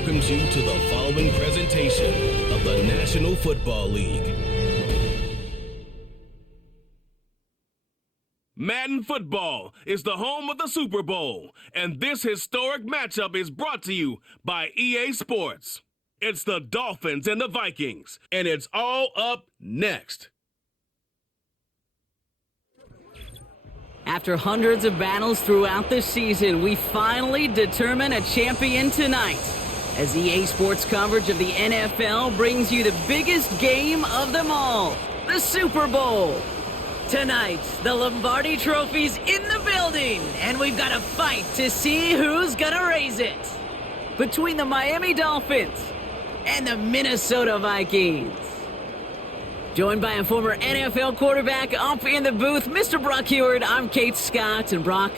welcomes you to the following presentation of the National Football League. Madden Football is the home of the Super Bowl, and this historic matchup is brought to you by EA Sports. It's the Dolphins and the Vikings, and it's all up next. After hundreds of battles throughout the season, we finally determine a champion tonight, as EA Sports coverage of the NFL brings you the biggest game of them all, the Super Bowl. Tonight, the Lombardi Trophy's in the building, and we've got a fight to see who's gonna raise it. Between the Miami Dolphins and the Minnesota Vikings. Joined by a former NFL quarterback up in the booth, Mr. Brock Heward. I'm Kate Scott, and Brock,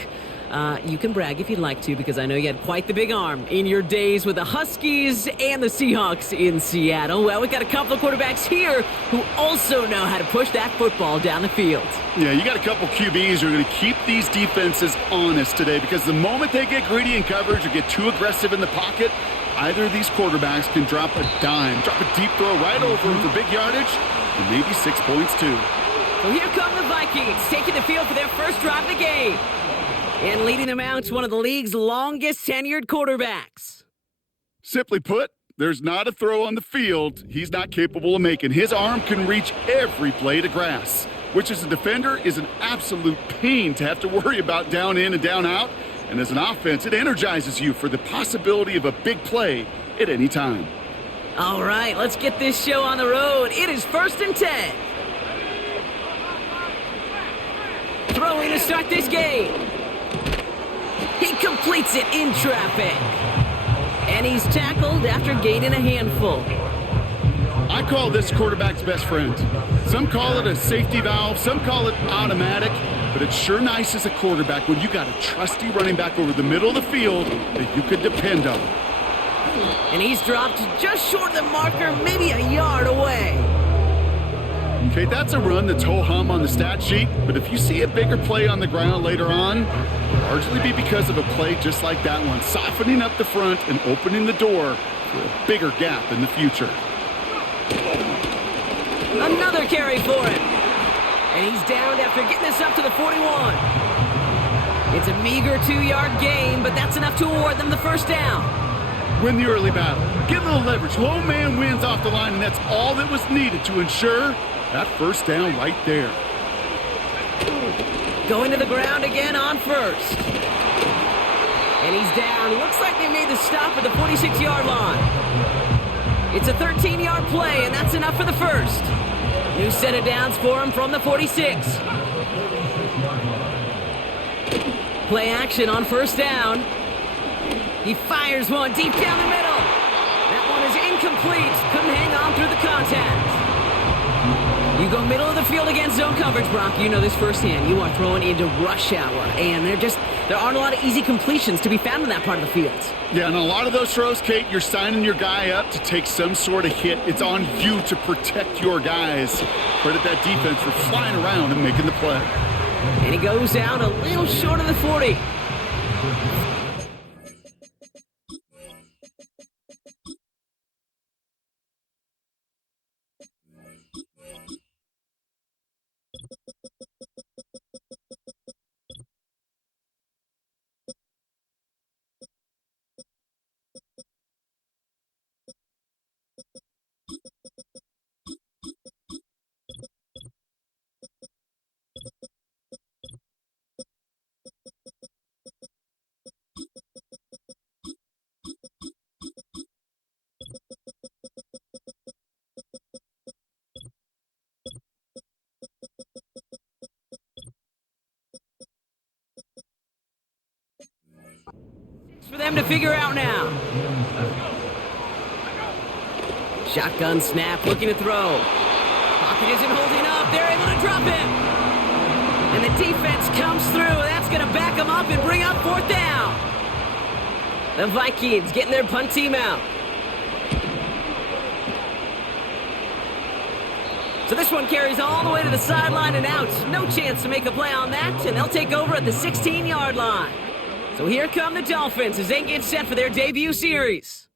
you can brag if you'd like to, because I know you had quite the big arm in your days with the Huskies and the Seahawks in Seattle. Well, we've got a couple of quarterbacks here who also know how to push that football down the field. Yeah, you got a couple QBs who are going to keep these defenses honest today, because the moment they get greedy in coverage or get too aggressive in the pocket, either of these quarterbacks can drop a dime, drop a deep throw right over them for big yardage, and maybe 6 points too. So here come the Vikings, taking the field for their first drive of the game. And leading them out to one of the league's longest tenured quarterbacks. Simply put, there's not a throw on the field he's not capable of making. His arm can reach every blade of grass, which as a defender is an absolute pain to have to worry about down in and down out. And as an offense, it energizes you for the possibility of a big play at any time. All right, let's get this show on the road. It is 1st and 10. Throwing to start this game. He completes it in traffic. And he's tackled after gaining a handful. I call this quarterback's best friend. Some call it a safety valve, some call it automatic, but it's sure nice as a quarterback when you got a trusty running back over the middle of the field that you could depend on. And he's dropped just short of the marker, maybe a yard away. Okay, that's a run that's ho-hum on the stat sheet, but if you see a bigger play on the ground later on, it'll largely be because of a play just like that one, softening up the front and opening the door for a bigger gap in the future. Another carry for him. And he's downed after getting this up to the 41. It's a meager 2-yard gain, but that's enough to award them the first down. Win the early battle. Get a little leverage. Low man wins off the line, and that's all that was needed to ensure that first down right there. Going to the ground again on first. And he's down. Looks like they made the stop at the 46-yard line. It's a 13-yard play, and that's enough for the first. New set of downs for him from the 46. Play action on first down. He fires one deep down the middle. That one is incomplete. Couldn't hang on through the contact. You go middle of the field against zone coverage, Brock. You know this firsthand. You are throwing into rush hour, and there aren't a lot of easy completions to be found in that part of the field. Yeah, and a lot of those throws, Kate, you're signing your guy up to take some sort of hit. It's on you to protect your guys. Credit that defense for flying around and making the play. And he goes out a little short of the 40. For them to figure out now. Shotgun snap, looking to throw. Pocket isn't holding up. They're able to drop him. And the defense comes through. That's going to back them up and bring up 4th down. The Vikings getting their punt team out. So this one carries all the way to the sideline and out. No chance to make a play on that, and they'll take over at the 16-yard line. So here come the Dolphins as they get set for their debut series.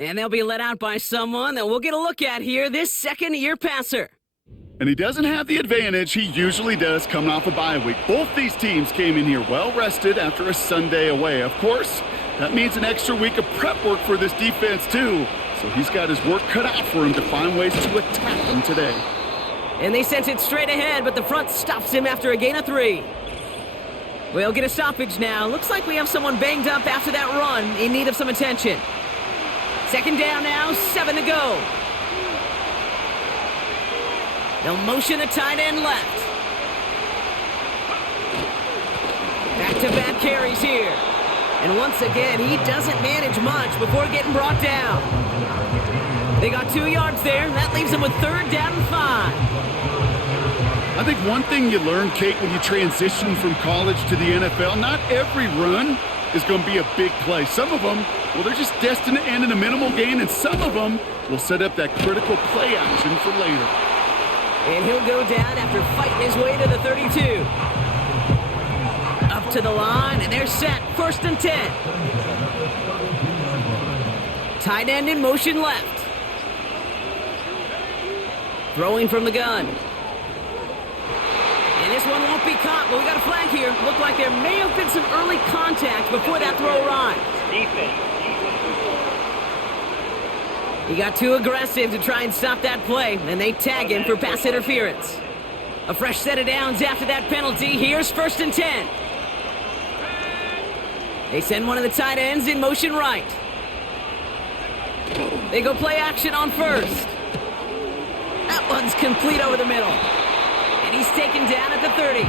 And they'll be let out by someone that we'll get a look at here, this second-year passer. And he doesn't have the advantage he usually does coming off a bye week. Both these teams came in here well-rested after a Sunday away. Of course, that means an extra week of prep work for this defense, too. So he's got his work cut out for him to find ways to attack him today. And they sent it straight ahead, but the front stops him after a gain of 3. We'll get a stoppage now. Looks like we have someone banged up after that run in need of some attention. Second down now, 7 to go. They'll motion a tight end left. Back-to-back carries here. And once again, he doesn't manage much before getting brought down. They got 2 yards there, and that leaves them with 3rd down and 5. I think one thing you learn, Kate, when you transition from college to the NFL, not every run is going to be a big play. Some of them, well, they're just destined to end in a minimal gain, and some of them will set up that critical play action for later. And he'll go down after fighting his way to the 32. Up to the line, and they're set. 1st and 10. Tight end in motion left. Throwing from the gun. And this one won't be caught, but we got a flag here. Looked like there may have been some early contact before that throw arrived. He got too aggressive to try and stop that play, and they tag him for pass interference. A fresh set of downs after that penalty. Here's 1st and 10. They send one of the tight ends in motion right. They go play action on 1st. That one's complete over the middle. And he's taken down at the 30.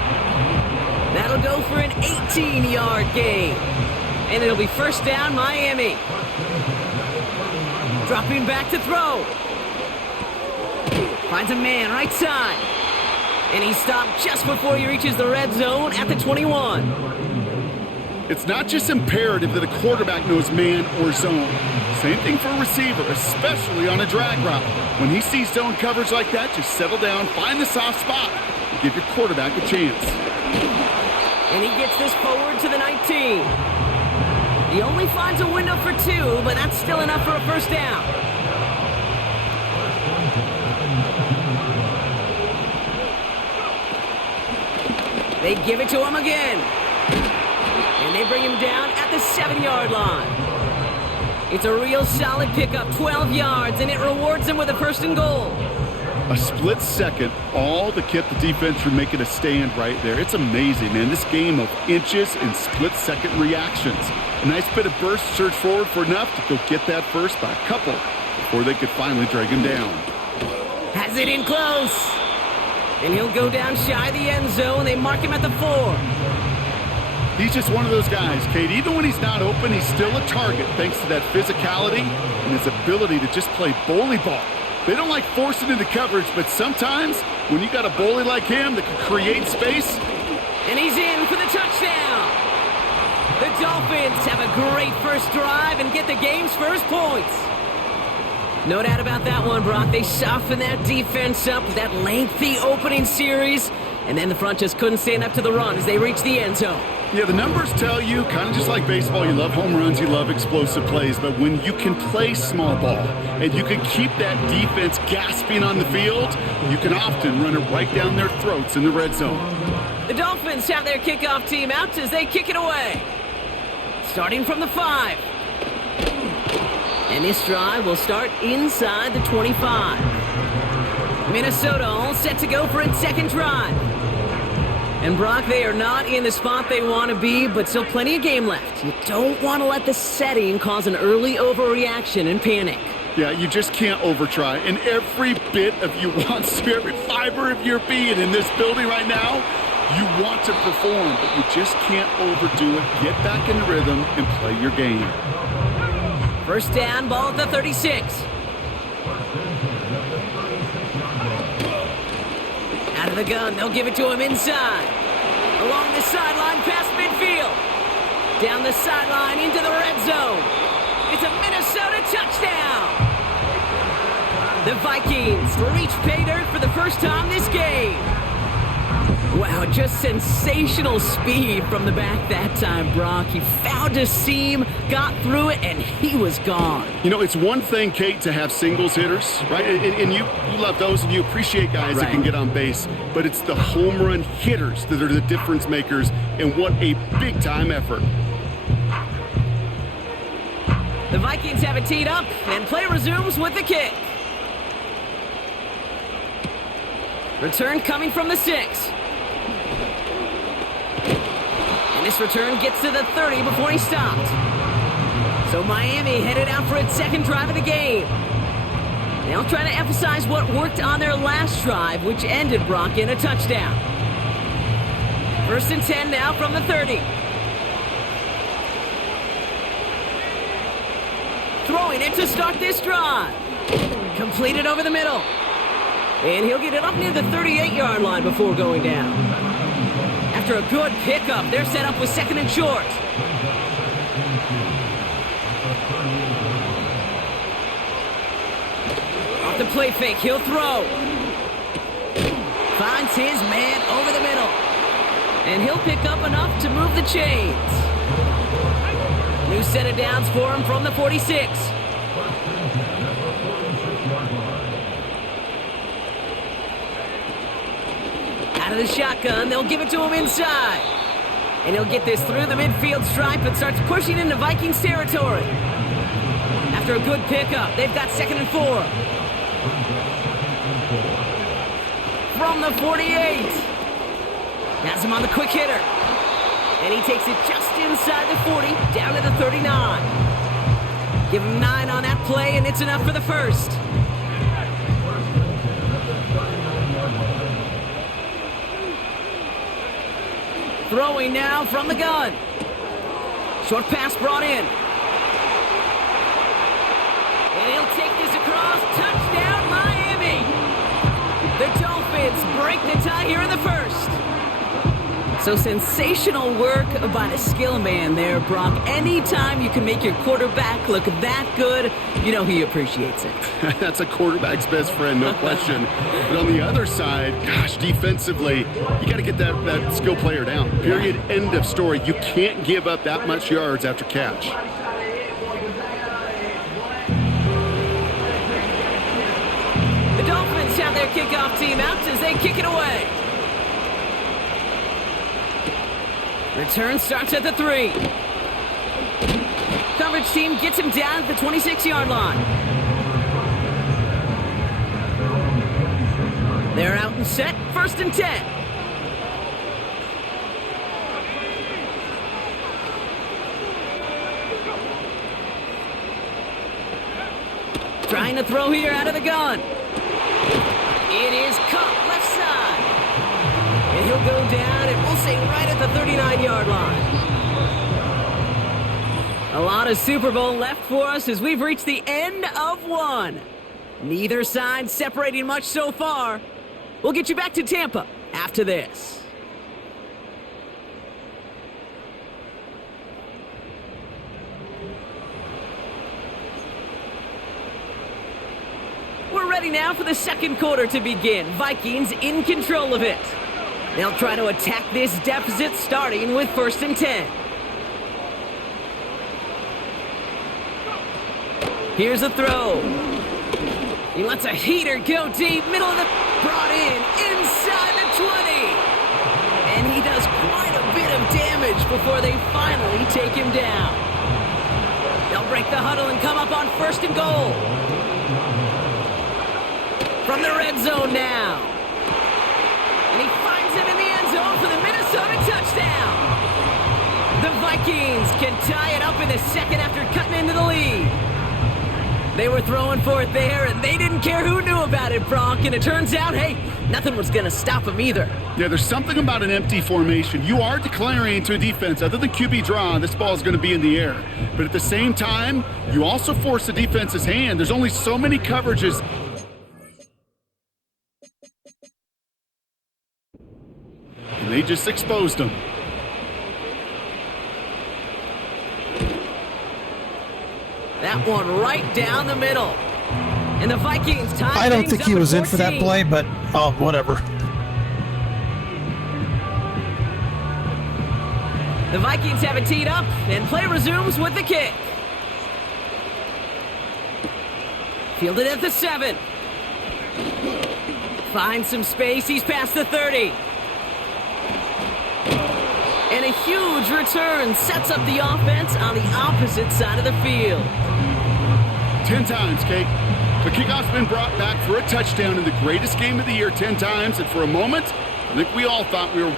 That'll go for an 18-yard gain. And it'll be 1st down, Miami. Dropping back to throw. Finds a man right side. And he's stopped just before he reaches the red zone at the 21. It's not just imperative that a quarterback knows man or zone. Same thing for a receiver, especially on a drag route. When he sees zone coverage like that, just settle down, find the soft spot, and give your quarterback a chance. And he gets this forward to the 19. He only finds a window for 2, but that's still enough for a 1st down. They give it to him again. And they bring him down at the 7-yard line. It's a real solid pickup, 12 yards, and it rewards him with a 1st and goal. A split second, all that kept the defense from making a stand right there. It's amazing, man. This game of inches and split-second reactions. A nice bit of burst, surge forward for enough to go get that first by a couple before they could finally drag him down. Has it in close. And he'll go down shy of the end zone. They mark him at the 4. He's just one of those guys, Kate. Even when he's not open, he's still a target thanks to that physicality and his ability to just play bully ball. They don't like forcing into coverage, but sometimes when you got a bully like him that can create space. And he's in for the touchdown. The Dolphins have a great first drive and get the game's first points. No doubt about that one, Brock. They soften that defense up with that lengthy opening series, and then the front just couldn't stand up to the run as they reached the end zone. Yeah, the numbers tell you, kind of just like baseball, you love home runs, you love explosive plays, but when you can play small ball and you can keep that defense gasping on the field, you can often run it right down their throats in the red zone. The Dolphins have their kickoff team out as they kick it away. Starting from the 5. And this drive will start inside the 25. Minnesota all set to go for its second drive. And Brock, they are not in the spot they want to be, but still plenty of game left. You don't want to let the setting cause an early overreaction and panic. Yeah, you just can't overtry. And every bit of you wants to, every fiber of your being in this building right now, you want to perform, but you just can't overdo it. Get back in rhythm and play your game. 1st down, ball at the 36. Out of the gun, they'll give it to him inside. Along the sideline, past midfield. Down the sideline into the red zone. It's a Minnesota touchdown. The Vikings reach pay dirt for the first time this game. Wow, just sensational speed from the back that time, Brock. He found a seam, got through it, and he was gone. You know, it's one thing, Kate, to have singles hitters, right? And you love those, and you appreciate guys that can get on base. But it's the home run hitters that are the difference makers, and what a big-time effort. The Vikings have it teed up, and play resumes with the kick. Return coming from the 6. And this return gets to the 30 before he stopped. So Miami headed out for its second drive of the game. They'll try to emphasize what worked on their last drive, which ended, Brock, in a touchdown. 1st and 10 now from the 30. Throwing it to start this drive. Completed over the middle. And he'll get it up near the 38-yard line before going down. After a good pickup, they're set up with 2nd and short. Off the play fake, he'll throw. Finds his man over the middle. And he'll pick up enough to move the chains. New set of downs for him from the 46. Out of the shotgun, they'll give it to him inside. And he'll get this through the midfield stripe and starts pushing into Vikings territory. After a good pickup, they've got 2nd and 4. From the 48. Has him on the quick hitter. And he takes it just inside the 40, down to the 39. Give him 9 on that play, and it's enough for the first. Throwing now from the gun. Short pass brought in. And he'll take this across. Touchdown, Miami. The Dolphins break the tie here in the first. So sensational work by the skill man there, Brock. Anytime you can make your quarterback look that good, you know he appreciates it. That's a quarterback's best friend, no question. But on the other side, gosh, defensively, you got to get that skill player down. Period. End of story. You can't give up that much yards after catch. The Dolphins have their kickoff team out as they kick it away. Return starts at the 3. Coverage team gets him down at the 26-yard line. They're out and set. 1st and 10. Trying to throw here out of the gun. It is caught left side. And he'll go down, and we'll say right at the 39-yard line. A lot of Super Bowl left for us as we've reached the end of one. Neither side separating much so far. We'll get you back to Tampa after this. We're ready now for the second quarter to begin. Vikings in control of it. They'll try to attack this deficit starting with 1st and 10. Here's a throw. He lets a heater go deep, middle of the... brought in, inside the 20. And he does quite a bit of damage before they finally take him down. They'll break the huddle and come up on 1st and goal. From the red zone now. And he finds him in the end zone for the Minnesota touchdown. The Vikings can tie it up in the second after cutting into the lead. They were throwing for it there, and they didn't care who knew about it, Brock. And it turns out, hey, nothing was going to stop them either. Yeah, there's something about an empty formation. You are declaring to a defense, other than QB draw, this ball is going to be in the air. But at the same time, you also force the defense's hand. There's only so many coverages. And they just exposed them. That one right down the middle. And the Vikings tie. I don't think he was in for that play, but whatever. The Vikings have it teed up, and play resumes with the kick. Fielded at the 7. Finds some space. He's past the 30. And a huge return sets up the offense on the opposite side of the field. 10 times, Kate. The kickoff's been brought back for a touchdown in the greatest game of the year 10 times, and for a moment, I think we all thought we were...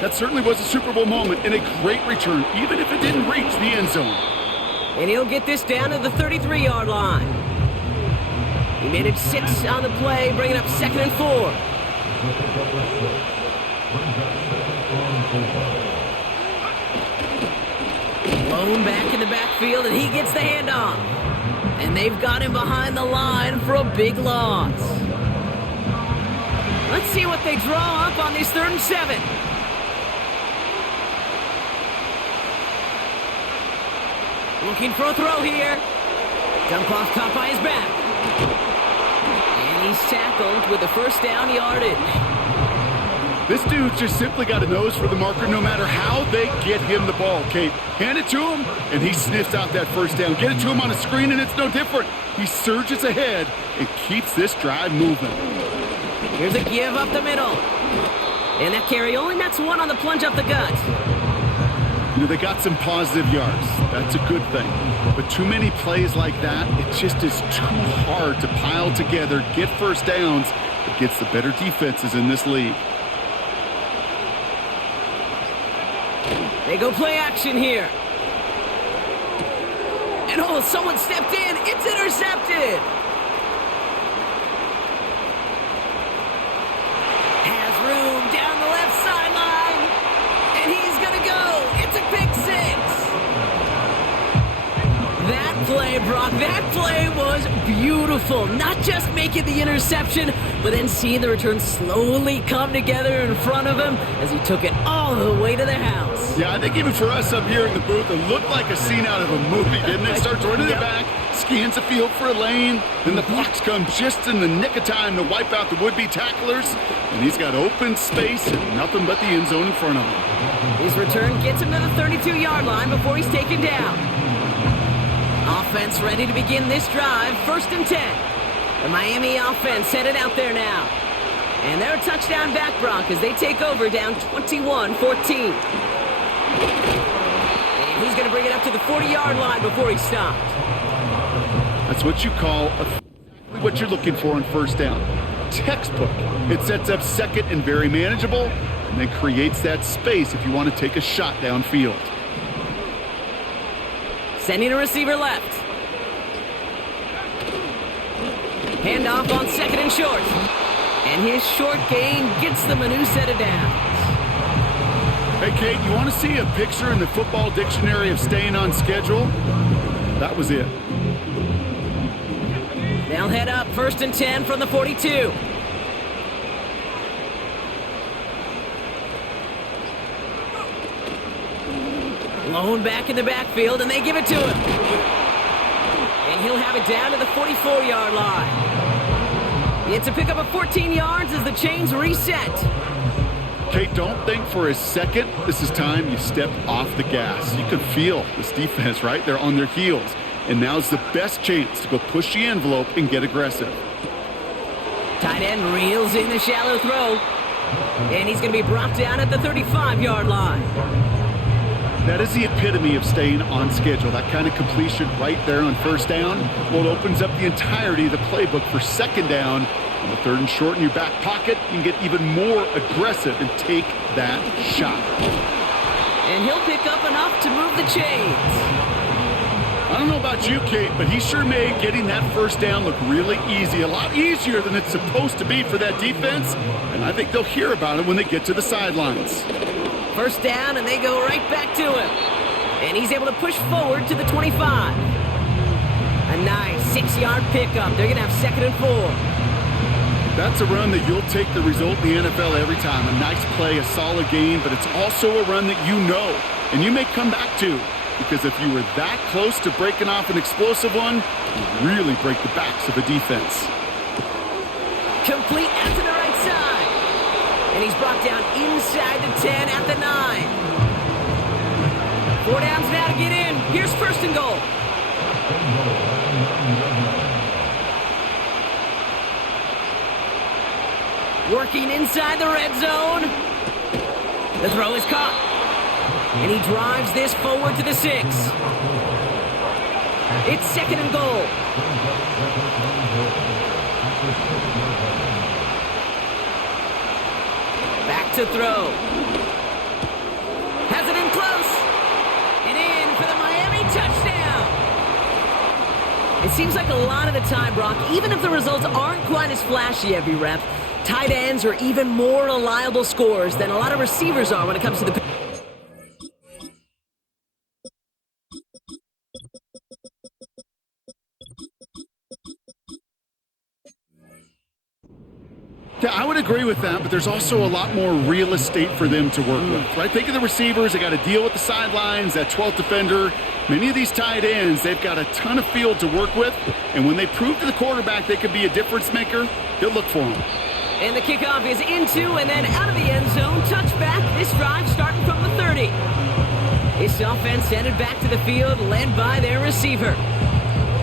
That certainly was a Super Bowl moment and a great return, even if it didn't reach the end zone. And he'll get this down to the 33-yard line. He made it 6 on the play, bringing up 2nd and 4. Blown back in the backfield, and he gets the handoff. And they've got him behind the line for a big loss. Let's see what they draw up on this 3rd and 7. Looking for a throw here. Dump off caught by his back. And he's tackled with the first down yardage. This dude just simply got a nose for the marker no matter how they get him the ball, Kate. Hand it to him, and he sniffs out that first down. Get it to him on a screen, and it's no different. He surges ahead and keeps this drive moving. Here's a give up the middle. And that carry only nets 1 on the plunge up the gut. You know, they got some positive yards. That's a good thing. But too many plays like that, it just is too hard to pile together, get first downs against the better defenses in this league. They go play action here. And oh, someone stepped in. It's intercepted. Has room down the left sideline. And he's going to go. It's a pick 6. That play, Brock, that play was beautiful. Not just making the interception, but then seeing the return slowly come together in front of him as he took it all the way to the house. Yeah, I think even for us up here in the booth, it looked like a scene out of a movie, didn't it? Starts running it back, scans the field for a lane, then the blocks come just in the nick of time to wipe out the would-be tacklers, and he's got open space and nothing but the end zone in front of him. His return gets him to the 32-yard line before he's taken down. Offense ready to begin this drive, 1st and 10. The Miami offense headed out there now. And they're a touchdown back, Brock, as they take over down 21-14. And he's going to bring it up to the 40-yard line before he stopped. That's what you call what you're looking for on first down. Textbook. It sets up second and very manageable, and then creates that space if you want to take a shot downfield. Sending a receiver left. Handoff on 2nd and short. And his short gain gets them a new set of downs. Hey, Kate, you want to see a picture in the football dictionary of staying on schedule? That was it. They'll head up 1st and 10 from the 42. Blown back in the backfield, and they give it to him. And he'll have it down to the 44-yard line. It's a pickup of 14 yards as the chains reset. Kate, don't think for a second this is time you step off the gas. You can feel this defense, right? They're on their heels. And now's the best chance to go push the envelope and get aggressive. Tight end reels in the shallow throw. And he's going to be brought down at the 35-yard line. That is the epitome of staying on schedule. That kind of completion right there on first down. Well, it opens up the entirety of the playbook for second down. On the 3rd and short in your back pocket, you can get even more aggressive and take that shot. And he'll pick up enough to move the chains. I don't know about you, Kate, but he sure made getting that first down look really easy. A lot easier than it's supposed to be for that defense. And I think they'll hear about it when they get to the sidelines. First down, and they go right back to him. And he's able to push forward to the 25. A nice 6-yard pickup. They're going to have 2nd and 4. That's a run that you'll take the result in the NFL every time. A nice play, a solid game, but it's also a run that you know and you may come back to. because if you were that close to breaking off an explosive one, you really break the backs of a defense. Complete out to the right side. And he's brought down inside the 10 at the 9. 4 downs now to get in. Here's first and goal. Working inside the red zone. The throw is caught. And he drives this forward to the 6. It's second and goal. Back to throw. Has it in close. And in for the Miami touchdown. It seems like a lot of the time, Brock, even if the results aren't quite as flashy every rep, tight ends are even more reliable scorers than a lot of receivers are when it comes to the... Yeah, I would agree with that, but there's also a lot more real estate for them to work with, right? Think of the receivers. They got to deal with the sidelines, that 12th defender. Many of these tight ends, they've got a ton of field to work with, and when they prove to the quarterback they could be a difference maker, he'll look for them. And the kickoff is into and then out of the end zone. Touchback. This drive starting from the 30. This offense headed back to the field, led by their receiver.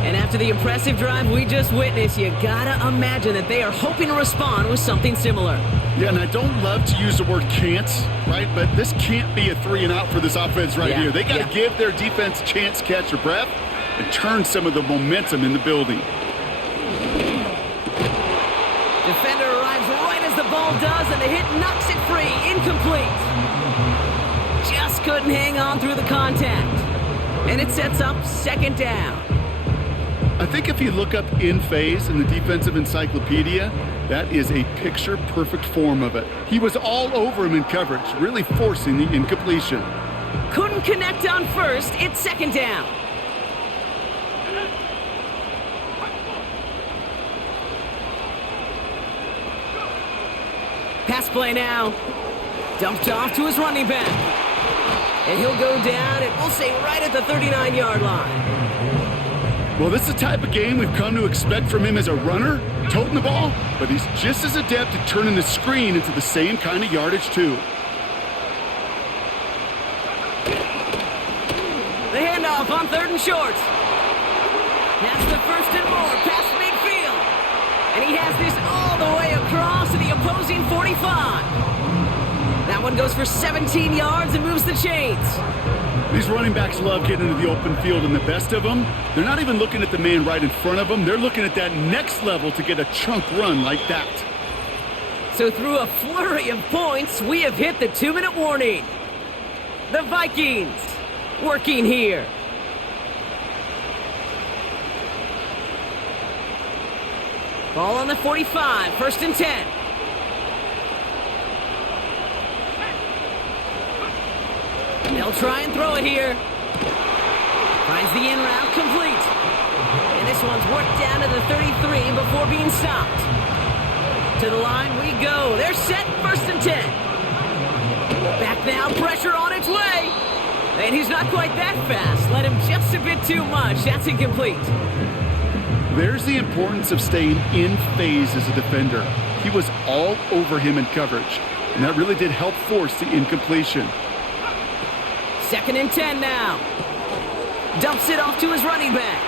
And after the impressive drive we just witnessed, you gotta imagine that they are hoping to respond with something similar. Yeah, and I don't love to use the word can't, right? But this can't be a 3-and-out for this offense right here. They got to give their defense a chance to catch their breath and turn some of the momentum in the building. Defender arrives right as the ball does, and the hit knocks it free. Incomplete. Just couldn't hang on through the contact. And it sets up second down. I think if you look up in phase in the defensive encyclopedia, that is a picture-perfect form of it. He was all over him in coverage, really forcing the incompletion. Couldn't connect on first. It's second down. Pass play now. Dumped off to his running back. And he'll go down, and we'll say right at the 39-yard line. Well, this is the type of game we've come to expect from him as a runner, toting the ball, but he's just as adept at turning the screen into the same kind of yardage, too. The handoff on third and short. That's the first and more, past midfield. And he has this all the way across to the opposing 45. That one goes for 17 yards and moves the chains. These running backs love getting into the open field, and the best of them, they're not even looking at the man right in front of them. They're looking at that next level to get a chunk run like that. So through a flurry of points, we have hit the 2-minute warning. The Vikings working here. Ball on the 45, first and 10. They'll try and throw it here. Finds the in route complete. And this one's worked down to the 33 before being stopped. To the line we go. They're set, first and 10. Back now, pressure on its way. And he's not quite that fast. Let him just a bit too much. That's incomplete. There's the importance of staying in phase as a defender. He was all over him in coverage, and that really did help force the incompletion. Second and 10 now. Dumps it off to his running back.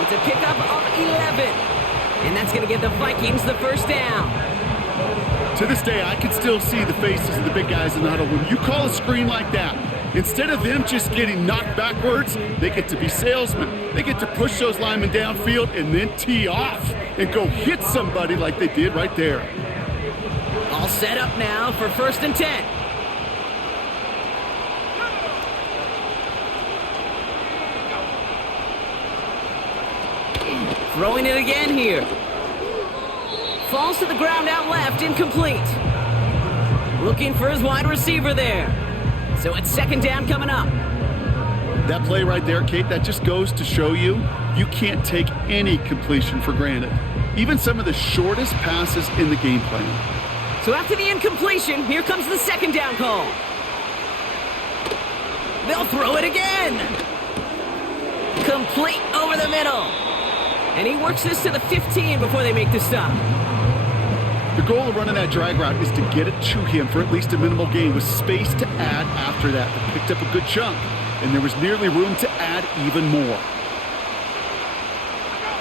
It's a pickup of 11. And that's going to give the Vikings the first down. To this day, I can still see the faces of the big guys in the huddle. When you call a screen like that, instead of them just getting knocked backwards, they get to be salesmen. They get to push those linemen downfield and then tee off and go hit somebody like they did right there. All set up now for first and 10. Throwing it again here. Falls to the ground out left, incomplete. Looking for his wide receiver there. So it's second down coming up. That play right there, Kate, that just goes to show you can't take any completion for granted. Even some of the shortest passes in the game plan. So after the incompletion, here comes the second down call. They'll throw it again. Complete over the middle. And he works this to the 15 before they make the stop. The goal of running that drag route is to get it to him for at least a minimal gain with space to add after that. They picked up a good chunk, and there was nearly room to add even more.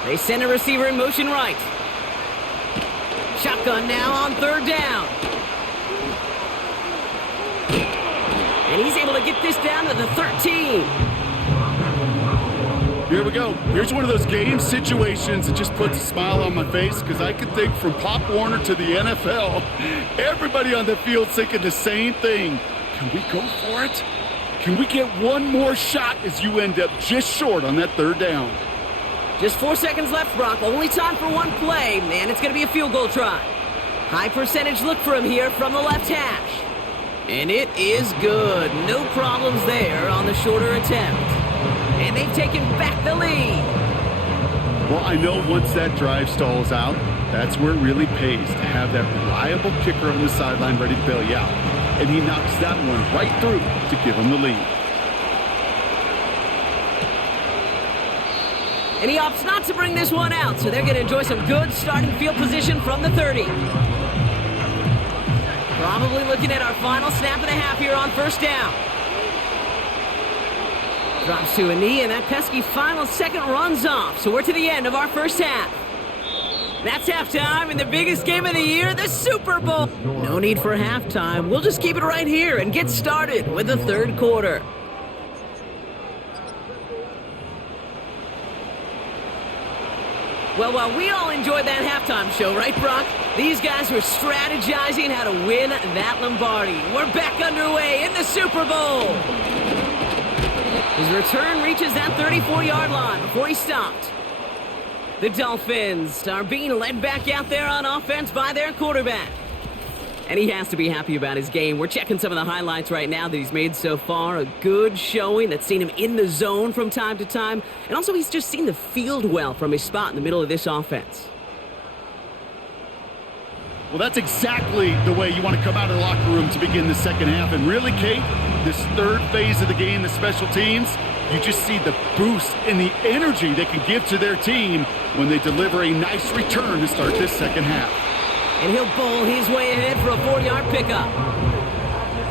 They send a receiver in motion right. Shotgun now on third down. And he's able to get this down to the 13. Here we go. Here's one of those game situations that just puts a smile on my face because I can think from Pop Warner to the NFL, everybody on the field thinking the same thing. Can we go for it? Can we get one more shot as you end up just short on that third down? Just 4 seconds left, Brock. Only time for one play, and it's going to be a field goal try. High percentage look for him here from the left hash. And it is good. No problems there on the shorter attempt. And they've taken back the lead. Well, I know once that drive stalls out, that's where it really pays to have that reliable kicker on the sideline ready to bail you out. And he knocks that one right through to give him the lead. And he opts not to bring this one out, so they're going to enjoy some good starting field position from the 30. Probably looking at our final snap and a half here on first down. Drops to a knee, and that pesky final second runs off. So we're to the end of our first half. That's halftime in the biggest game of the year, the Super Bowl. No need for halftime. We'll just keep it right here and get started with the third quarter. Well, while we all enjoyed that halftime show, right, Brock? These guys were strategizing how to win that Lombardi. We're back underway in the Super Bowl. His return reaches that 34-yard line before he stopped. The Dolphins are being led back out there on offense by their quarterback. And he has to be happy about his game. We're checking some of the highlights right now that he's made so far. A good showing that's seen him in the zone from time to time. And also he's just seen the field well from his spot in the middle of this offense. Well, that's exactly the way you want to come out of the locker room to begin the second half. And really, Kate, this third phase of the game, the special teams, you just see the boost and the energy they can give to their team when they deliver a nice return to start this second half. And he'll bowl his way ahead for a 4-yard pickup.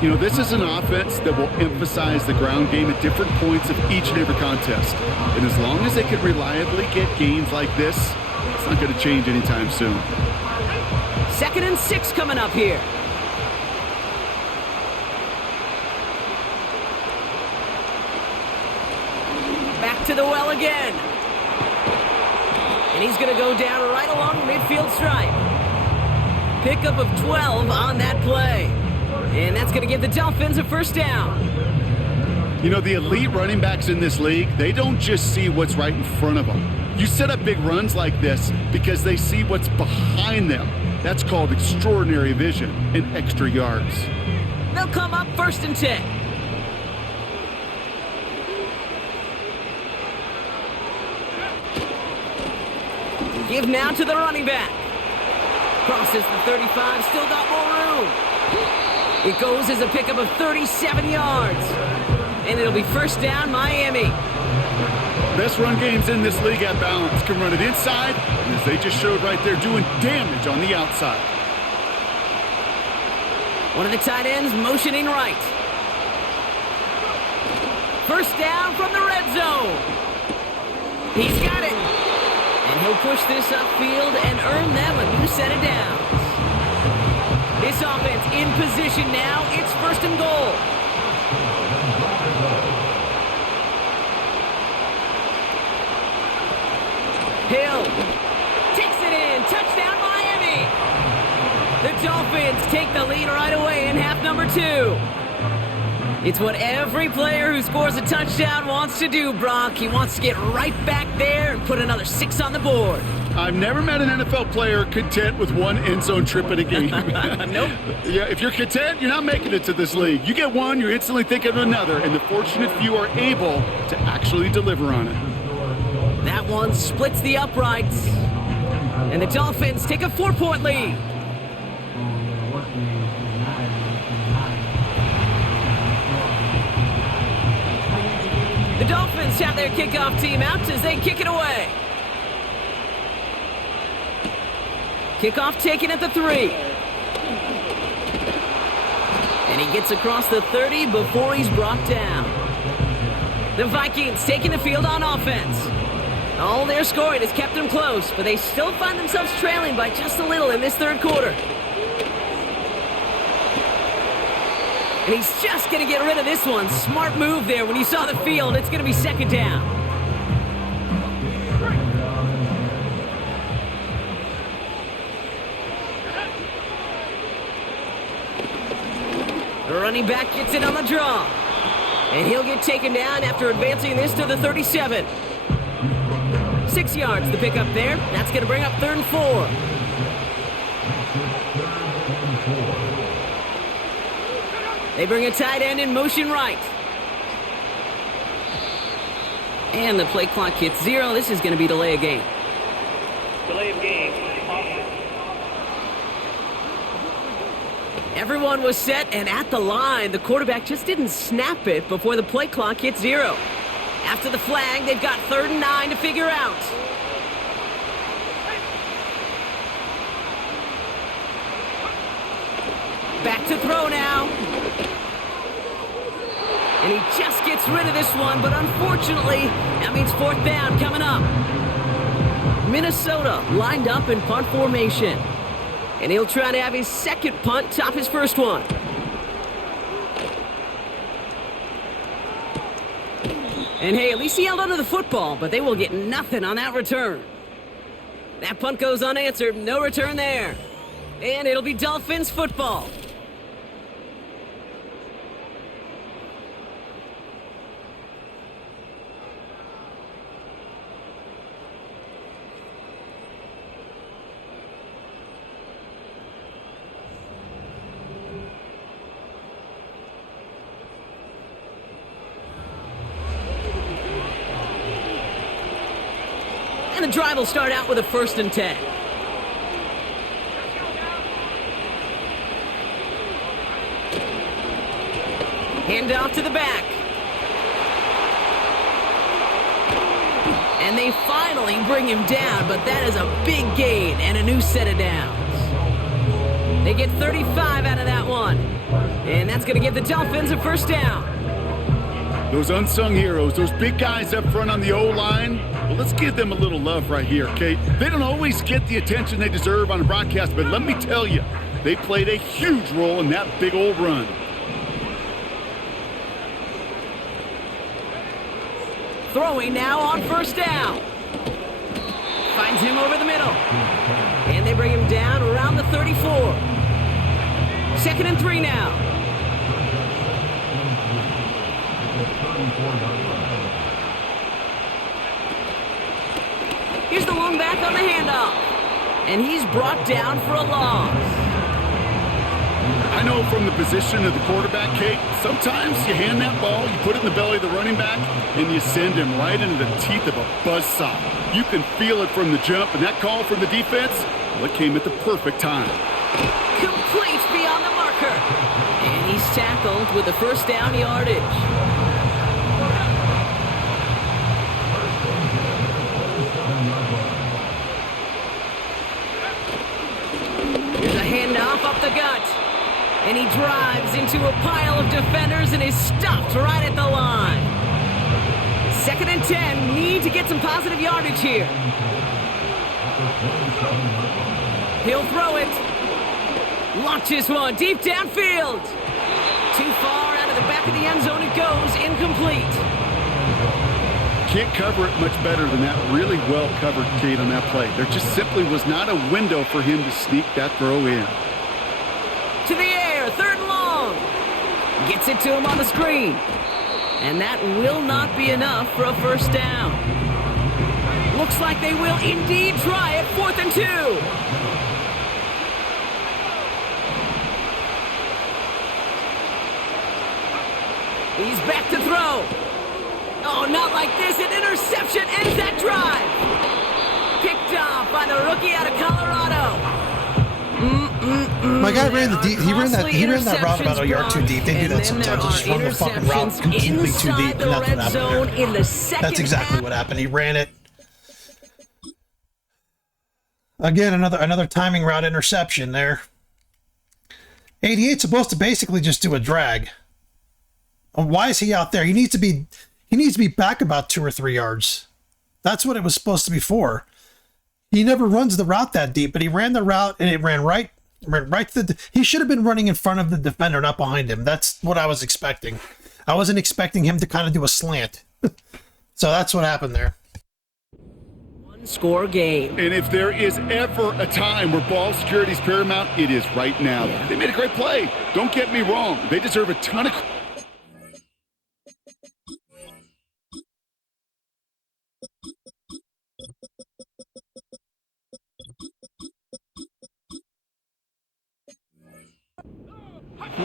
You know, this is an offense that will emphasize the ground game at different points of each and every contest. And as long as they can reliably get gains like this, it's not going to change anytime soon. 2nd and 6 coming up here. Back to the well again. And he's going to go down right along the midfield stripe. Pickup of 12 on that play. And that's going to give the Dolphins a first down. You know, the elite running backs in this league, they don't just see what's right in front of them. You set up big runs like this because they see what's behind them. That's called extraordinary vision and extra yards. They'll come up 1st and 10. Give now to the running back. Crosses the 35, still got more room. It goes as a pickup of 37 yards. And it'll be first down, Miami. Best run games in this league at balance can run it inside, and as they just showed right there, doing damage on the outside. One of the tight ends motioning right. First down from the red zone. He's got it. And he'll push this upfield and earn them a new set of downs. This offense in position now. It's 1st and goal. Hill takes it in. Touchdown, Miami. The Dolphins take the lead right away in half number 2. It's what every player who scores a touchdown wants to do, Brock. He wants to get right back there and put another 6 on the board. I've never met an NFL player content with one end zone trip in a game. Nope. Yeah, if you're content, you're not making it to this league. You get one, you're instantly thinking of another, and the fortunate few are able to actually deliver on it. That one splits the uprights. And the Dolphins take a 4-point lead. Dolphins have their kickoff team out as they kick it away. Kickoff taken at the 3. And he gets across the 30 before he's brought down. The Vikings taking the field on offense. All their scoring has kept them close, but they still find themselves trailing by just a little in this third quarter. And he's just going to get rid of this one. Smart move there when he saw the field. It's going to be second down. The running back gets it on the draw. And he'll get taken down after advancing this to the 37. 6 yards the pickup there. That's going to bring up 3rd and 4. They bring a tight end in motion right. And the play clock hits 0. This is going to be delay of game. Delay of game. Everyone was set and at the line. The quarterback just didn't snap it before the play clock hit 0. After the flag, they've got 3rd and 9 to figure out. Back to throw now. And he just gets rid of this one, but unfortunately, that means 4th down coming up. Minnesota lined up in punt formation. And he'll try to have his second punt top his first one. And hey, at least he held onto the football, but they will get nothing on that return. That punt goes unanswered, no return there. And it'll be Dolphins football. And the drive will start out with a 1st and 10. Hand off to the back. And they finally bring him down, but that is a big gain and a new set of downs. They get 35 out of that one. And that's going to give the Dolphins a 1st down. Those unsung heroes, those big guys up front on the O-line, well, let's give them a little love right here, Kate. They don't always get the attention they deserve on a broadcast, but let me tell you, they played a huge role in that big old run. Throwing now on 1st down. Finds him over the middle. And they bring him down around the 34. 2nd and 3 now. Here's the long back on the handoff. And he's brought down for a loss. I know from the position of the quarterback, Kate, sometimes you hand that ball, you put it in the belly of the running back, and you send him right into the teeth of a buzzsaw. You can feel it from the jump, and that call from the defense, well, it came at the perfect time. Complete beyond the marker. And he's tackled with the 1st down yardage. Handoff up the gut. And he drives into a pile of defenders and is stopped right at the line. 2nd and 10. Need to get some positive yardage here. He'll throw it. Launches one deep downfield. Too far out of the back of the end zone it goes. Incomplete. Can't cover it much better than that. Really well covered, Kate, on that play. There just simply was not a window for him to sneak that throw in. To the air, 3rd and long. Gets it to him on the screen. And that will not be enough for a 1st down. Looks like they will indeed try it. 4th and 2. He's back to throw. Oh, not like this. An interception ends that drive. Picked off by the rookie out of Colorado. My guy ran the deep. He ran that route about a yard too deep. They do that sometimes. They just run the fucking route completely too deep, and that's what happened there. That's exactly what happened. He ran it. Again, another timing route interception there. 88's supposed to basically just do a drag. Why is he out there? He needs to be back about 2 or 3 yards. That's what it was supposed to be for. He never runs the route that deep, but he ran the route and it ran right to the. He should have been running in front of the defender, not behind him. That's what I was expecting. I wasn't expecting him to kind of do a slant. So that's what happened there. Score game. And if there is ever a time where ball security is paramount, it is right now. They made a great play. Don't get me wrong. They deserve a ton of...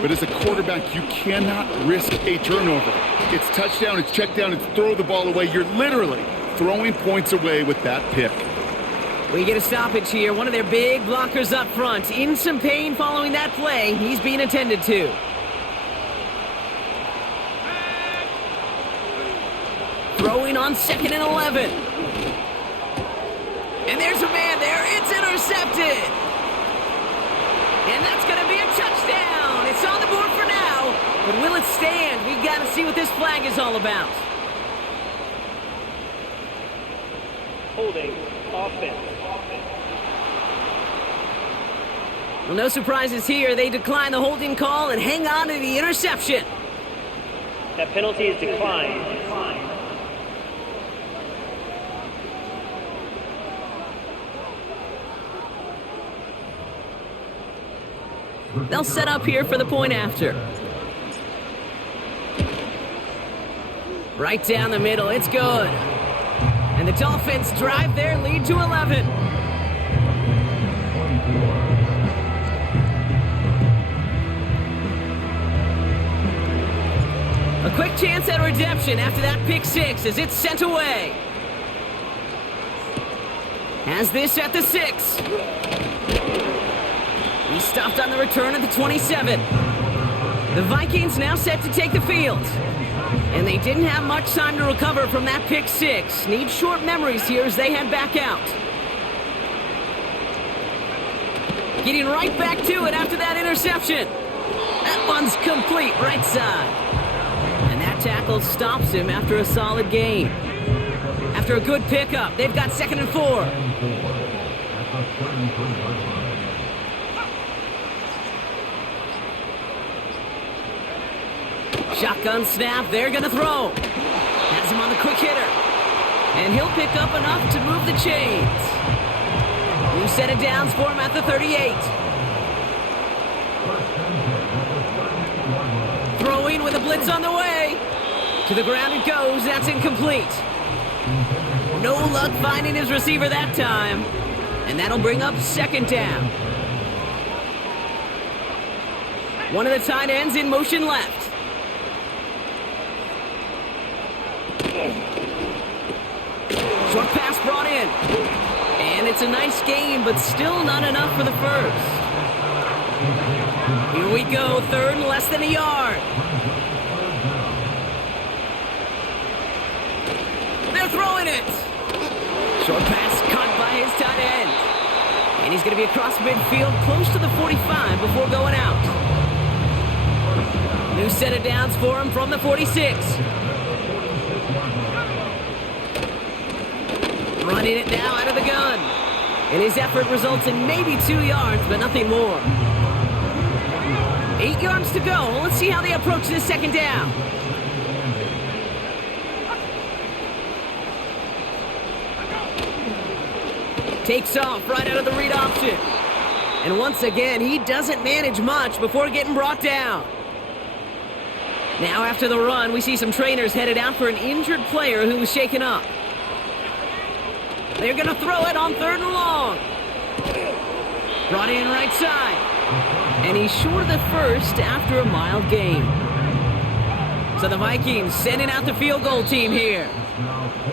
But as a quarterback, you cannot risk a turnover. It's touchdown, it's check down, it's throw the ball away. You're literally throwing points away with that pick. We get a stoppage here. One of their big blockers up front. In some pain following that play. He's being attended to. Throwing on 2nd and 11. And there's a man there. It's intercepted. And that's going to be a touchdown. It's on the board for now. But will it stand? We've got to see what this flag is all about. Holding offense. Well, no surprises here. They decline the holding call and hang on to the interception. That penalty is declined. They'll set up here for the point after. Right down the middle. It's good. And the Dolphins drive their lead to 11. A quick chance at redemption after that pick 6 as it's sent away. Has this at the 6. He stopped on the return at the 27. The Vikings now set to take the field. And they didn't have much time to recover from that pick 6. Need short memories here as they head back out. Getting right back to it after that interception. That one's complete, right side. And that tackle stops him after a solid gain. After a good pickup, they've got 2nd and 4. Shotgun snap, they're gonna throw. Has him on the quick hitter. And he'll pick up enough to move the chains. New set of downs for him at the 38. Throwing with a blitz on the way. To the ground it goes, that's incomplete. No luck finding his receiver that time. And that'll bring up 2nd down. One of the tight ends in motion left. Short pass brought in. And it's a nice gain, but still not enough for the first. Here we go, 3rd and less than a yard. They're throwing it. Short pass caught by his tight end. And he's going to be across midfield, close to the 45 before going out. New set of downs for him from the 46. Running it now out of the gun. And his effort results in maybe 2 yards, but nothing more. 8 yards to go. Let's see how they approach this 2nd down. Takes off right out of the read option. And once again, he doesn't manage much before getting brought down. Now after the run, we see some trainers headed out for an injured player who was shaken up. They're going to throw it on 3rd and long. Brought in right side. And he's short of the first after a mild gain. So the Vikings sending out the field goal team here.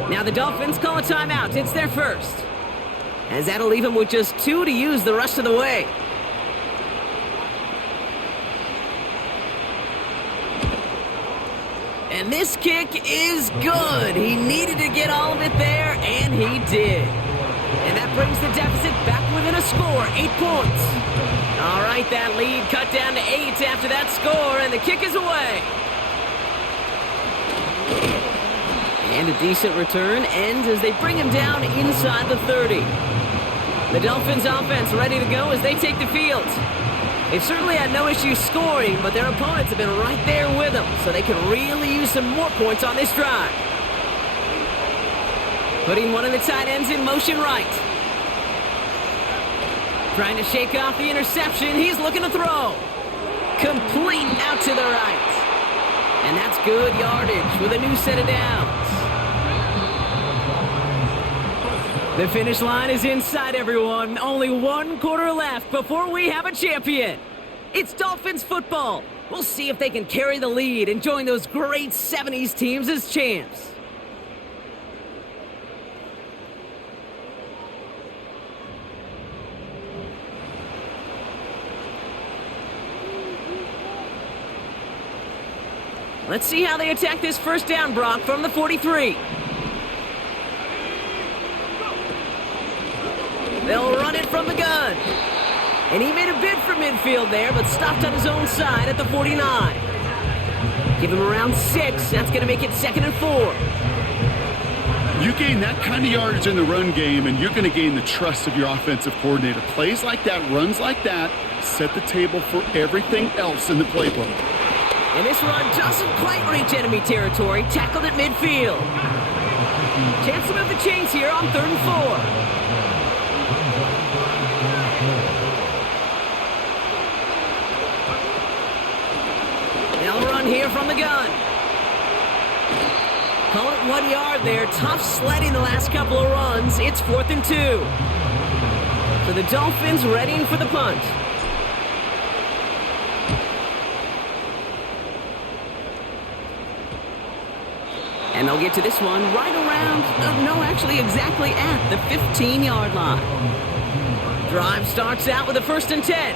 Now the Dolphins call a timeout. It's their first. As that'll leave them with just 2 to use the rest of the way. And this kick is good. He needed to get all of it there, and he did. And that brings the deficit back within a score, 8 points. All right, that lead cut down to 8 after that score, and the kick is away. And a decent return ends as they bring him down inside the 30. The Dolphins offense ready to go as they take the field. They've certainly had no issue scoring, but their opponents have been right there with them, so they can really use some more points on this drive. Putting one of the tight ends in motion right. Trying to shake off the interception. He's looking to throw. Complete out to the right. And that's good yardage with a new set of downs. The finish line is inside, everyone. Only 1 quarter left before we have a champion. It's Dolphins football. We'll see if they can carry the lead and join those great 70s teams as champs. Let's see how they attack this first down, Brock, from the 43. They'll run it from the gun. And he made a bid for midfield there, but stopped on his own side at the 49. Give him around 6. That's going to make it 2nd and 4. You gain that kind of yardage in the run game, and you're going to gain the trust of your offensive coordinator. Plays like that, runs like that, set the table for everything else in the playbook. And this run doesn't quite reach enemy territory. Tackled at midfield. Chance to move the chains here on 3rd and 4. They'll run here from the gun. Call it 1 yard there. Tough sledding the last couple of runs. It's 4th and 2. So the Dolphins readying for the punt. And they'll get to this one right around, actually exactly at the 15-yard line. Drive starts out with a 1st and 10.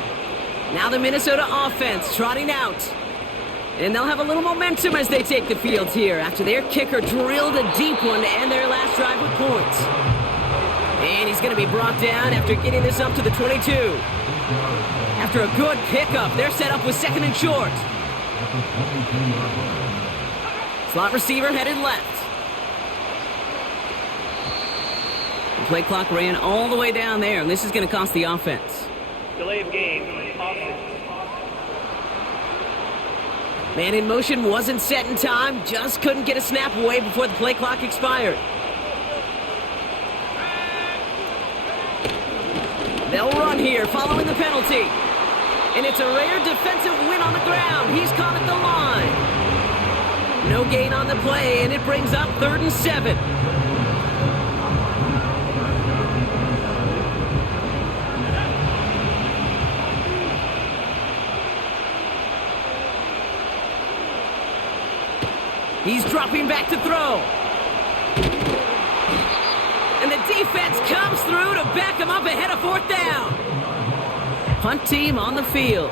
Now the Minnesota offense trotting out. And they'll have a little momentum as they take the field here after their kicker drilled a deep one to end their last drive with points. And he's going to be brought down after getting this up to the 22. After a good pickup, they're set up with 2nd and short. Slot receiver headed left. The play clock ran all the way down there, and this is going to cost the offense. Delay of game, offense. Man in motion wasn't set in time, just couldn't get a snap away before the play clock expired. They'll run here following the penalty. And it's a rare defensive win on the ground. He's caught at the line. No gain on the play, and it brings up 3rd and 7. He's dropping back to throw. And the defense comes through to back him up ahead of 4th down. Punt team on the field.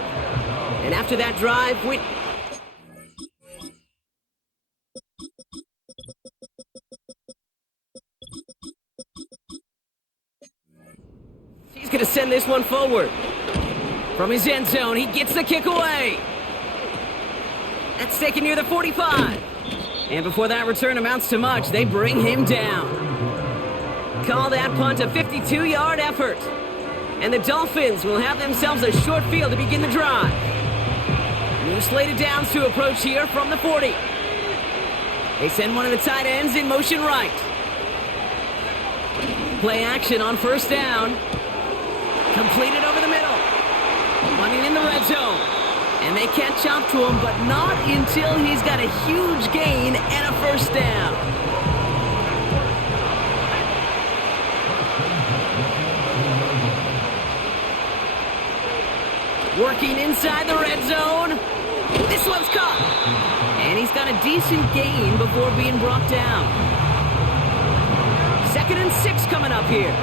And after that drive, he's going to send this one forward. From his end zone, he gets the kick away. That's taken near the 45. And before that return amounts to much, they bring him down. Call that punt a 52-yard effort. And the Dolphins will have themselves a short field to begin the drive. New slated downs to approach here from the 40. They send one of the tight ends in motion right. Play action on 1st down. Completed over the middle. Running in the red zone. And they catch up to him, but not until he's got a huge gain and a 1st down. Working inside the red zone. This one's caught. And he's got a decent gain before being brought down. 2nd and 6 coming up here.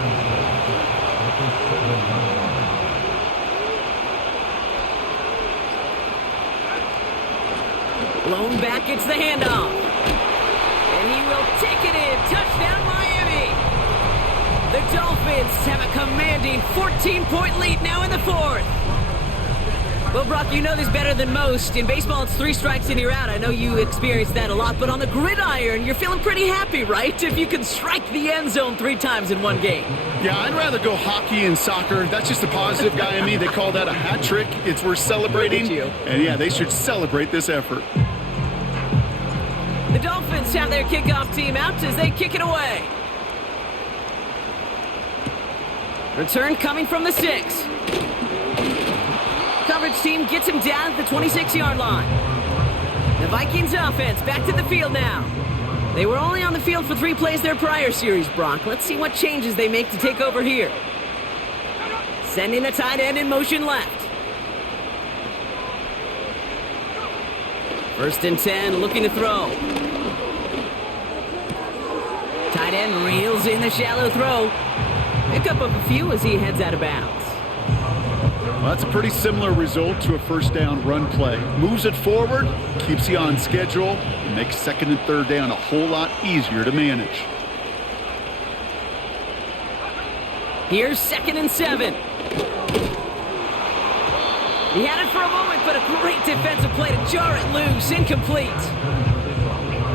Blown back, it's the handoff. Take it in. Touchdown, Miami. The Dolphins have a commanding 14-point lead now in the fourth. Well, Brock, you know this better than most. In baseball, it's 3 strikes and you're out. I know you experienced that a lot, but on the gridiron, you're feeling pretty happy, right? If you can strike the end zone 3 times in one game. Yeah, I'd rather go hockey and soccer. That's just the positive guy in me. They call that a hat trick. It's worth celebrating. And yeah, they should celebrate this effort. The Dolphins have their kickoff team out as they kick it away. Return coming from the 6. Coverage team gets him down at the 26-yard line. The Vikings offense back to the field now. They were only on the field for 3 plays their prior series, Brock. Let's see what changes they make to take over here. Sending the tight end in motion left. 1st and 10, looking to throw. Tight end reels in the shallow throw. Pickup of a few as he heads out of bounds. Well, that's a pretty similar result to a first down run play. Moves it forward, keeps you on schedule, and makes 2nd and 3rd down a whole lot easier to manage. Here's 2nd and 7. He had it for a moment, but a great defensive play to jar it loose. Incomplete.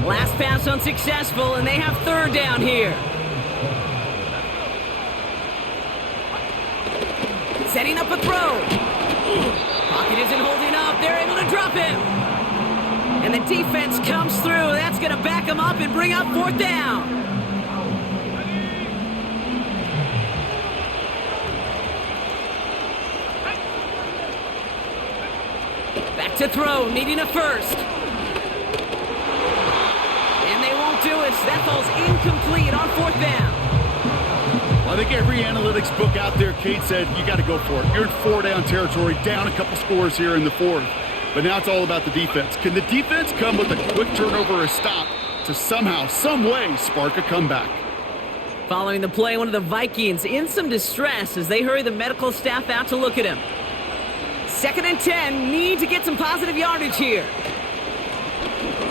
Last pass unsuccessful, and they have 3rd down here. Setting up a throw. Pocket isn't holding up. They're able to drop him. And the defense comes through. That's going to back him up and bring up 4th down. Back to throw, needing a 1st. And they won't do it. That falls incomplete on 4th down. I think every analytics book out there, Kate, said you got to go for it. You're in 4-down territory, down a couple scores here in the 4th. But now it's all about the defense. Can the defense come with a quick turnover or stop to somehow, some way, spark a comeback? Following the play, one of the Vikings in some distress as they hurry the medical staff out to look at him. 2nd and 10, need to get some positive yardage here.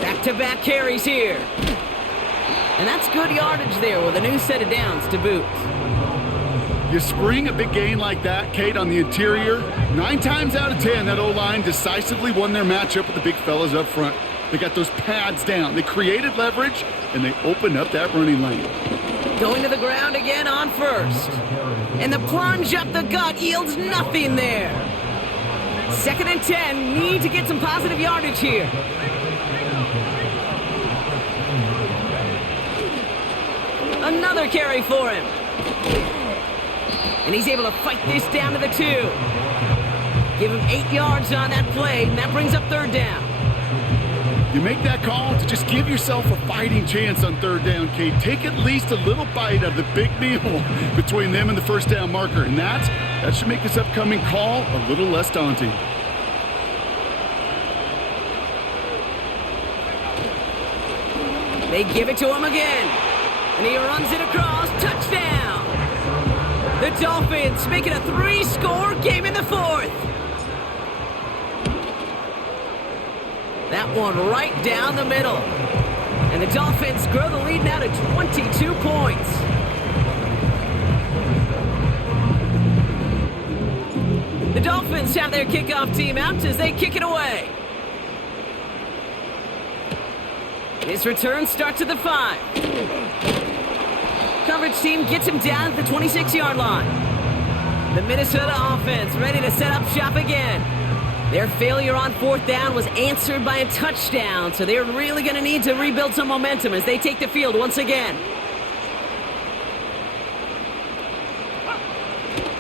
Back-to-back carries here. And that's good yardage there with a new set of downs to boot. You spring a big gain like that, Kate, on the interior, 9 times out of 10, that O-line decisively won their matchup with the big fellas up front. They got those pads down. They created leverage, and they opened up that running lane. Going to the ground again on 1st. And the plunge up the gut yields nothing there. 2nd and 10, need to get some positive yardage here. Another carry for him. And he's able to fight this down to the 2. Give him 8 yards on that play, and that brings up 3rd down. You make that call to just give yourself a fighting chance on 3rd down, Kate. Take at least a little bite of the big meal between them and the 1st down marker, and that should make this upcoming call a little less daunting. They give it to him again. And he runs it across. Touchdown! The Dolphins making a 3-score game in the 4th. That one right down the middle. And the Dolphins grow the lead now to 22 points. The Dolphins have their kickoff team out as they kick it away. His return starts at the 5. Coverage team gets him down at the 26-yard line. The Minnesota offense ready to set up shop again. Their failure on 4th down was answered by a touchdown, so they're really going to need to rebuild some momentum as they take the field once again.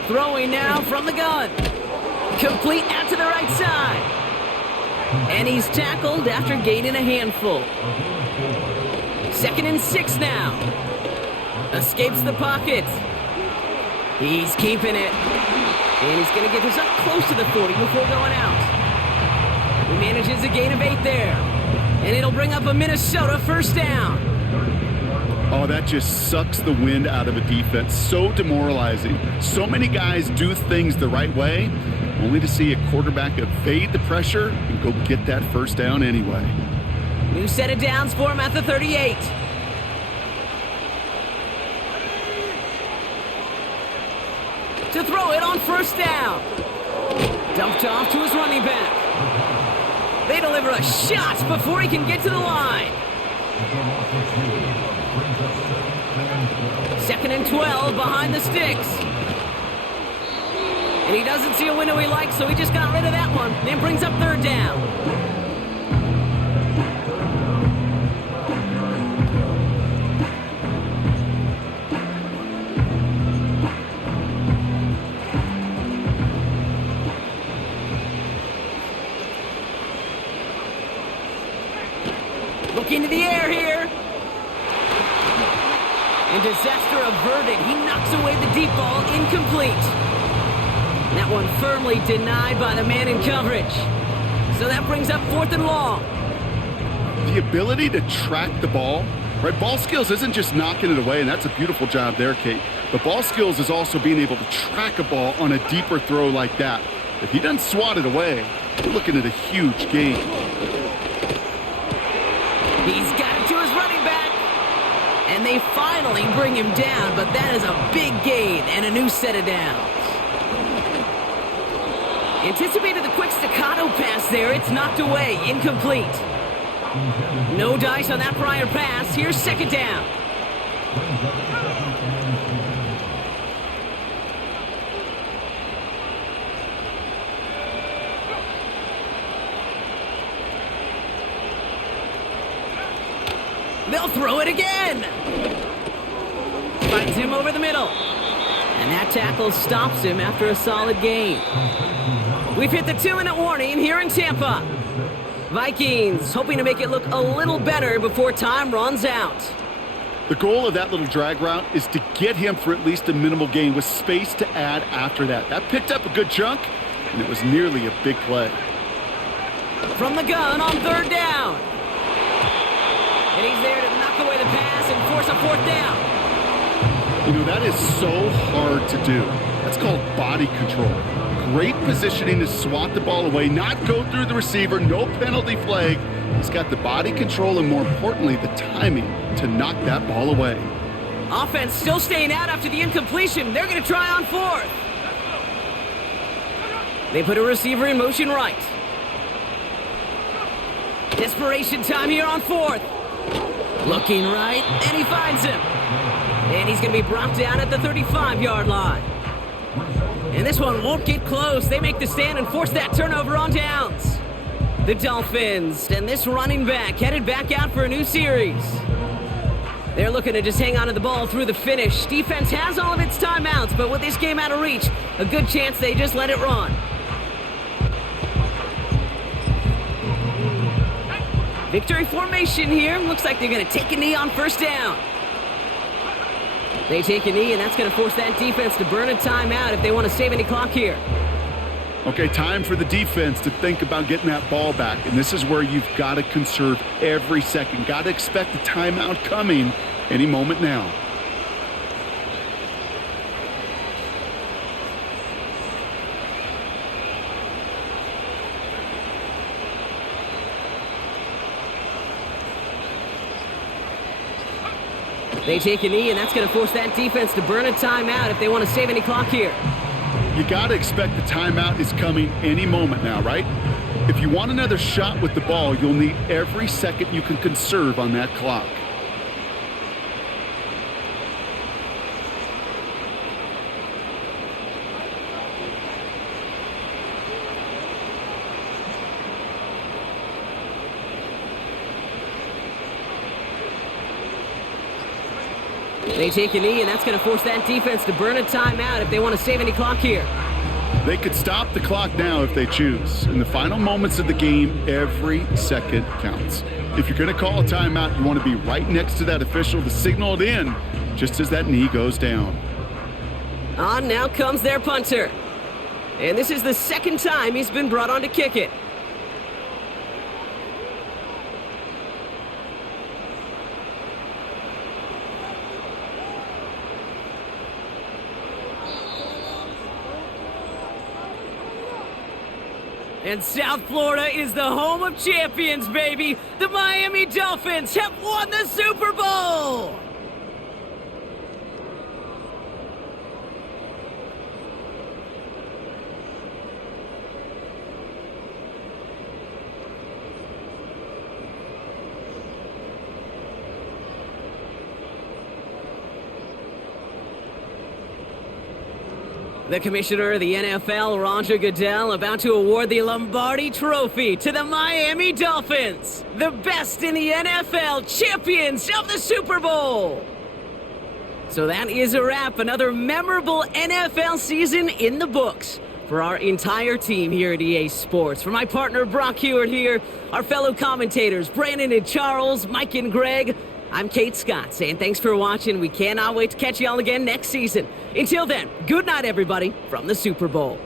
Throwing now from the gun. Complete out to the right side. And he's tackled after gaining a handful. 2nd and 6 now. Escapes the pocket. He's keeping it. And he's going to get this up close to the 40 before going out. He manages a gain of 8 there. And it'll bring up a Minnesota 1st down. Oh, that just sucks the wind out of a defense. So demoralizing. So many guys do things the right way, only to see a quarterback evade the pressure and go get that 1st down anyway. New set of downs for him at the 38. to throw it on first down. Dumped off to his running back. They deliver a shot before he can get to the line. 2nd and 12 behind the sticks. And he doesn't see a window he likes, so he just got rid of that one. Then brings up 3rd down. Look into the air here. And disaster averted. He knocks away the deep ball, incomplete. That one firmly denied by the man in coverage. So that brings up 4th and long. The ability to track the ball, right? Ball skills isn't just knocking it away, and that's a beautiful job there, Kate. But ball skills is also being able to track a ball on a deeper throw like that. If he doesn't swat it away, you're looking at a huge gain. He's got it to his running back. And they finally bring him down, but that is a big gain and a new set of downs. Anticipated the quick staccato pass there. It's knocked away, incomplete. No dice on that prior pass. Here's 2nd down. They'll throw it again. Finds him over the middle. And that tackle stops him after a solid gain. We've hit the 2-minute warning here in Tampa. Vikings hoping to make it look a little better before time runs out. The goal of that little drag route is to get him for at least a minimal gain with space to add after that. That picked up a good chunk, and it was nearly a big play. From the gun on 3rd down. And he's there to knock away the pass and force a 4th down. You know, that is so hard to do. That's called body control. Great positioning to swat the ball away, not go through the receiver, no penalty flag. He's got the body control and, more importantly, the timing to knock that ball away. Offense still staying out after the incompletion. They're going to try on 4th. They put a receiver in motion right. Desperation time here on 4th. Looking right, and he finds him. And he's going to be brought down at the 35-yard line. And this one won't get close. They make the stand and force that turnover on downs. The Dolphins and this running back headed back out for a new series. They're looking to just hang on to the ball through the finish. Defense has all of its timeouts, but with this game out of reach, a good chance they just let it run. Victory formation here. Looks like they're going to take a knee on 1st down. They take a knee, and that's going to force that defense to burn a timeout if they want to save any clock here. Okay, time for the defense to think about getting that ball back. And this is where you've got to conserve every second. Got to expect the timeout coming any moment now. They take a knee, and that's going to force that defense to burn a timeout if they want to save any clock here. You got to expect the timeout is coming any moment now, right? If you want another shot with the ball, you'll need every second you can conserve on that clock. They take a knee, and that's going to force that defense to burn a timeout if they want to save any clock here. They could stop the clock now if they choose. In the final moments of the game, every second counts. If you're going to call a timeout, you want to be right next to that official to signal it in just as that knee goes down. On now comes their punter. And this is the 2nd time he's been brought on to kick it. And South Florida is the home of champions, baby. The Miami Dolphins have won the Super Bowl. The commissioner of the NFL, Roger Goodell, about to award the Lombardi Trophy to the Miami Dolphins, the best in the NFL, champions of the Super Bowl. So that is a wrap. Another memorable NFL season in the books for our entire team here at EA Sports. For my partner Brock Hewitt here, our fellow commentators Brandon and Charles, Mike and Greg, I'm Kate Scott saying thanks for watching. We cannot wait to catch y'all again next season. Until then, good night everybody from the Super Bowl.